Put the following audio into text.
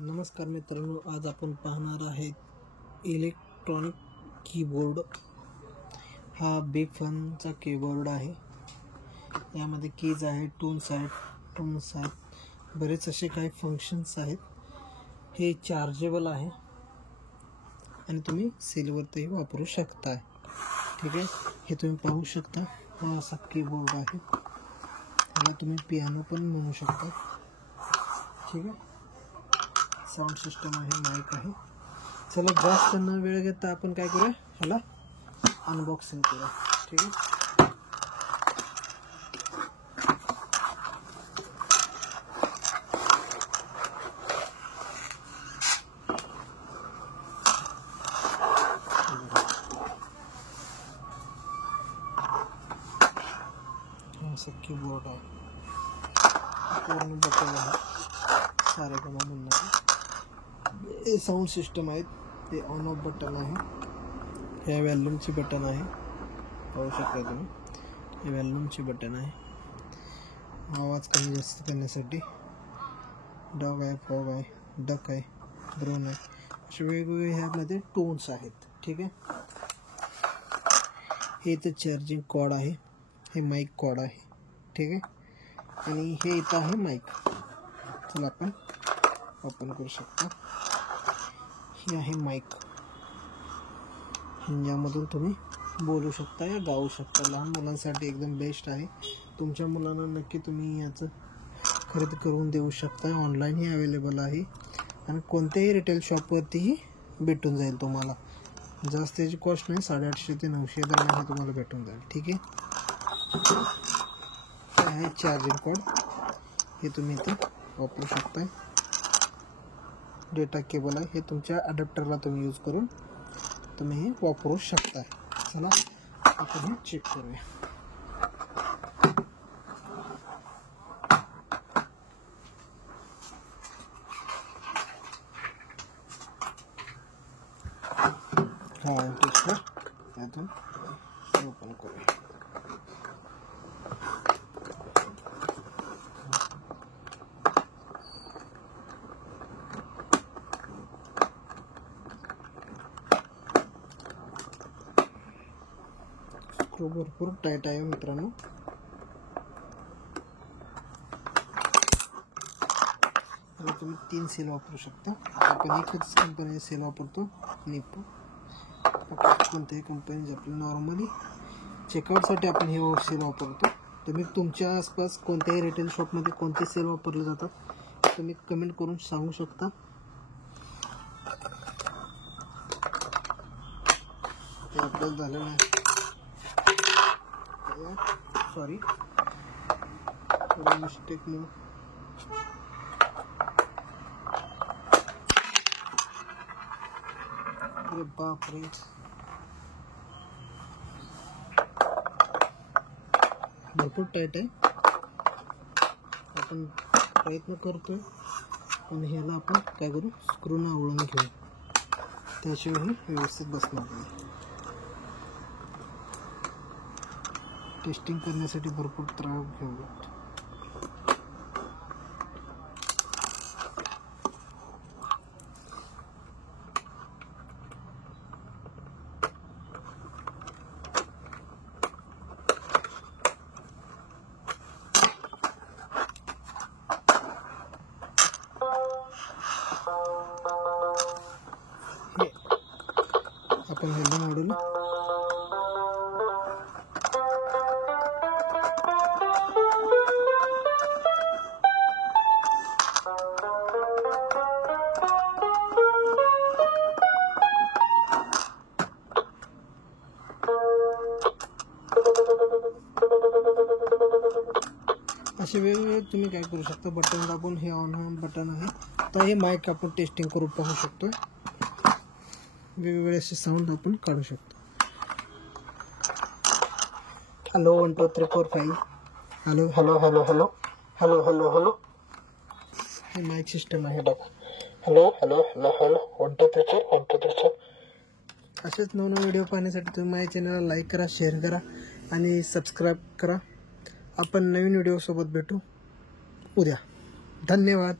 नमस्कार मित्रांनो, आज आपण पाहणार आहेत इलेक्ट्रॉनिक कीबोर्ड। हा बिग फनचा कीबोर्ड आहे। यामध्ये कीज आहेत, टूल्स आहेत, बरेच असे काही फंक्शन्स आहेत। हे चार्जेबल आहे आणि तुम्ही सेलवरती वापरू शकता। ठीक आहे, हे तुम्ही पाहू शकता। हा असा कीबोर्ड आहे। याला तुम्ही पियानो पण म्हणू शकता। ठीक आहे, साउंड सिस्टम आहे, माइक आहे। चला जास्त न वेळ घेता आपण काय करूया, ह्याला अनबॉक्सिंग करूया। ठीक आहे, असं कीबोर्ड आहे, पूर्ण बटन आहे, सारे काम म्हणून हे साउंड सिस्टम आहे। ते ऑन ऑफ बटन आहे, हे व्हॉल्यूमचे बटन आहे, पाहू शकता तुम्ही। हे व्हॉल्यूमचे बटन आहे, आवाज कमी जास्त करण्यासाठी। डॉग आहे, फ्रॉग आहे, डक आहे, ब्राउन आहे, असे वेगवेगळे ह्यामध्ये टोन्स आहेत। ठीक आहे, हे इथे चार्जिंग कॉर्ड आहे, हे माइक कॉर्ड आहे। ठीक आहे, आणि हे इथं आहे माइक। चला आपण ओपन करू शकता। हे आहे माइक, यामधून तुम्ही बोलू शकता या गाऊ शकता। लहान मुलांसाठी एकदम बेस्ट आहे। तुमच्या मुलांना नक्की तुम्ही याचं खरेदी करून देऊ शकता। ऑनलाईनही अवेलेबल आहे आणि कोणत्याही रिटेल शॉपवरतीही भेटून जाईल तुम्हाला। जास्त त्याची कॉस्ट नाही, 850 ते 900 दरम्यान तुम्हाला भेटून जाईल। ठीक आहे, हे आहे चार्जिंग कॉर्ड, हे तुम्ही इथं वापरू शकता। डेटा केबल आहे, हे तुमच्या अडॅप्टरला तुम्ही यूज करून तुम्ही हे वापरू शकता। चला आपण हे चेक करूया। हा टेस्टर यातून ओपन करूया। तो भरपूर टाईट आहे मित्रांनो। तुम्ही 3 सेल वापरू शकता। आपण एकच कंपनी सेल वापरतो, निप्पो। कोणत्याही कंपनी आपल्या नॉर्मली चेकआउटसाठी आपण हे सेल वापरतो। तुम्ही तुमच्या आसपास कोणत्याही रिटेल शॉपमध्ये कोणते सेल वापरले जातात तुम्ही कमेंट करून सांगू शकता। ते आपल्याला झालं नाही, सॉरी, थोड़ा मिस्टेक में। अरे बाप रे, भरपूर टाईट आहे। आपण प्रयत्न करतोय पण ह्याला आपण काय करू, स्क्रू न आवळून घेऊ, त्याशिवाय व्यवस्थित बसणार नाही। टेस्टिंग करण्यासाठी भरपूर त्रास घेऊ लागतो। आपण हेल्ड मॉड्यूल असे वेगवेगळे तुम्ही काय करू शकता। बटन दाबून हे ऑन बटन आहे, तर हे माइक आपण टेस्टिंग करून पाहू शकतो। वेगवेगळे असे साऊंड आपण काढू शकतो। Hello 1 2 3 4 5, hello hello hello hello hello hello hello, हे माइक सिस्टम आहे बघा। Hello hello hello hello 1 2 3 4 1 2 3 4। असेच नवीन व्हिडिओ पाहण्यासाठी तुम्ही माझ्या चॅनलला लाईक करा, शेअर करा आणि सबस्क्राईब करा। आपण नवीन व्हिडिओ सोबत भेटू उद्या। धन्यवाद।